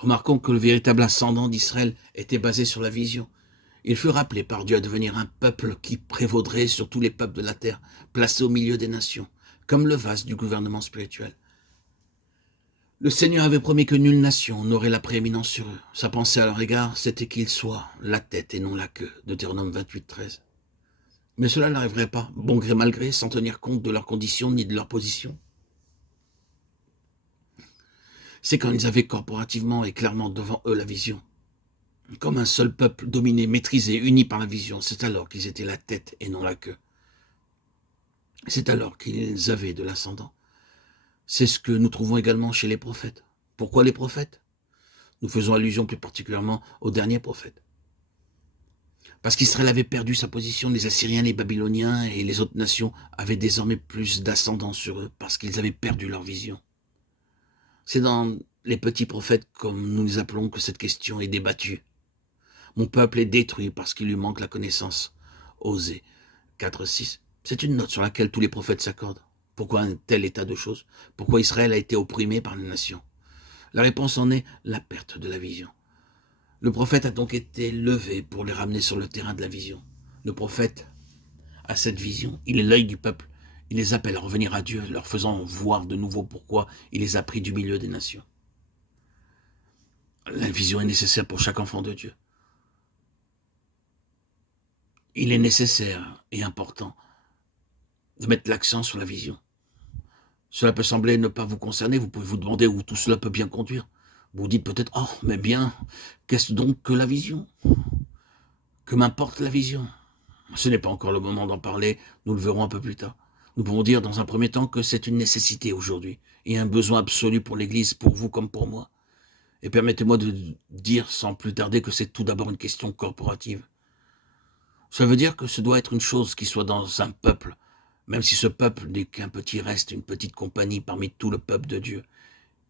Remarquons que le véritable ascendant d'Israël était basé sur la vision. Il fut rappelé par Dieu à devenir un peuple qui prévaudrait sur tous les peuples de la terre, placé au milieu des nations, comme le vase du gouvernement spirituel. Le Seigneur avait promis que nulle nation n'aurait la prééminence sur eux. Sa pensée à leur égard, c'était qu'ils soient la tête et non la queue, Deutéronome 28:13. Mais cela n'arriverait pas, bon gré mal gré, sans tenir compte de leurs conditions ni de leur position. C'est quand ils avaient corporativement et clairement devant eux la vision. Comme un seul peuple dominé, maîtrisé, uni par la vision, c'est alors qu'ils étaient la tête et non la queue. C'est alors qu'ils avaient de l'ascendant. C'est ce que nous trouvons également chez les prophètes. Pourquoi les prophètes? Nous faisons allusion plus particulièrement aux derniers prophètes. Parce qu'Israël avait perdu sa position, les Assyriens, les Babyloniens et les autres nations avaient désormais plus d'ascendant sur eux parce qu'ils avaient perdu leur vision. C'est dans les petits prophètes, comme nous les appelons, que cette question est débattue. Mon peuple est détruit parce qu'il lui manque la connaissance. Osée 4:6. C'est une note sur laquelle tous les prophètes s'accordent. Pourquoi un tel état de choses? Pourquoi Israël a été opprimé par les nations? La réponse en est la perte de la vision. Le prophète a donc été levé pour les ramener sur le terrain de la vision. Le prophète a cette vision. Il est l'œil du peuple. Il les appelle à revenir à Dieu, leur faisant voir de nouveau pourquoi il les a pris du milieu des nations. La vision est nécessaire pour chaque enfant de Dieu. Il est nécessaire et important de mettre l'accent sur la vision. Cela peut sembler ne pas vous concerner, vous pouvez vous demander où tout cela peut bien conduire. Vous dites peut-être, oh, mais bien, qu'est-ce donc que la vision? Que m'importe la vision? Ce n'est pas encore le moment d'en parler, nous le verrons un peu plus tard. Nous pouvons dire dans un premier temps que c'est une nécessité aujourd'hui, et un besoin absolu pour l'Église, pour vous comme pour moi. Et permettez-moi de dire sans plus tarder que c'est tout d'abord une question corporative. Ça veut dire que ce doit être une chose qui soit dans un peuple, même si ce peuple n'est qu'un petit reste, une petite compagnie parmi tout le peuple de Dieu.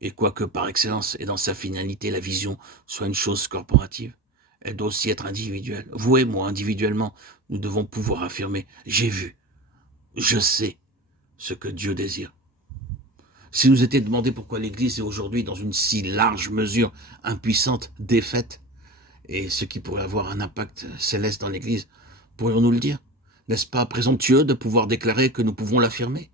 Et quoique par excellence et dans sa finalité la vision soit une chose corporative, elle doit aussi être individuelle. Vous et moi, individuellement, nous devons pouvoir affirmer « j'ai vu, je sais ce que Dieu désire ». Si nous était demandé pourquoi l'Église est aujourd'hui dans une si large mesure impuissante, défaite, et ce qui pourrait avoir un impact céleste dans l'Église, pourrions-nous le dire? N'est-ce pas présomptueux de pouvoir déclarer que nous pouvons l'affirmer?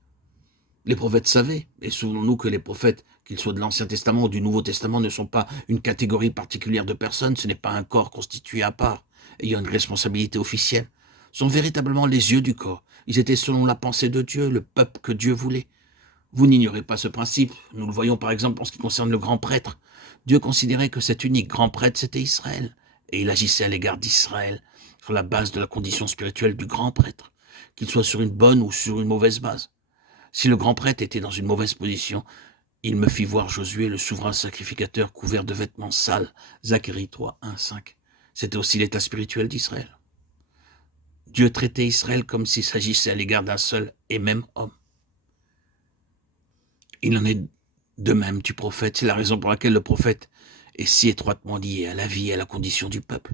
Les prophètes savaient, et souvenons-nous que les prophètes, qu'ils soient de l'Ancien Testament ou du Nouveau Testament, ne sont pas une catégorie particulière de personnes, ce n'est pas un corps constitué à part, ayant une responsabilité officielle. Ce sont véritablement les yeux du corps. Ils étaient selon la pensée de Dieu, le peuple que Dieu voulait. Vous n'ignorez pas ce principe. Nous le voyons par exemple en ce qui concerne le grand prêtre. Dieu considérait que cet unique grand prêtre, c'était Israël. Et il agissait à l'égard d'Israël, sur la base de la condition spirituelle du grand prêtre, qu'il soit sur une bonne ou sur une mauvaise base. Si le grand prêtre était dans une mauvaise position, il me fit voir Josué, le souverain sacrificateur, couvert de vêtements sales. Zacharie 3:1-5. C'était aussi l'état spirituel d'Israël. Dieu traitait Israël comme s'il s'agissait à l'égard d'un seul et même homme. Il en est de même du prophète. C'est la raison pour laquelle le prophète est si étroitement lié à la vie et à la condition du peuple.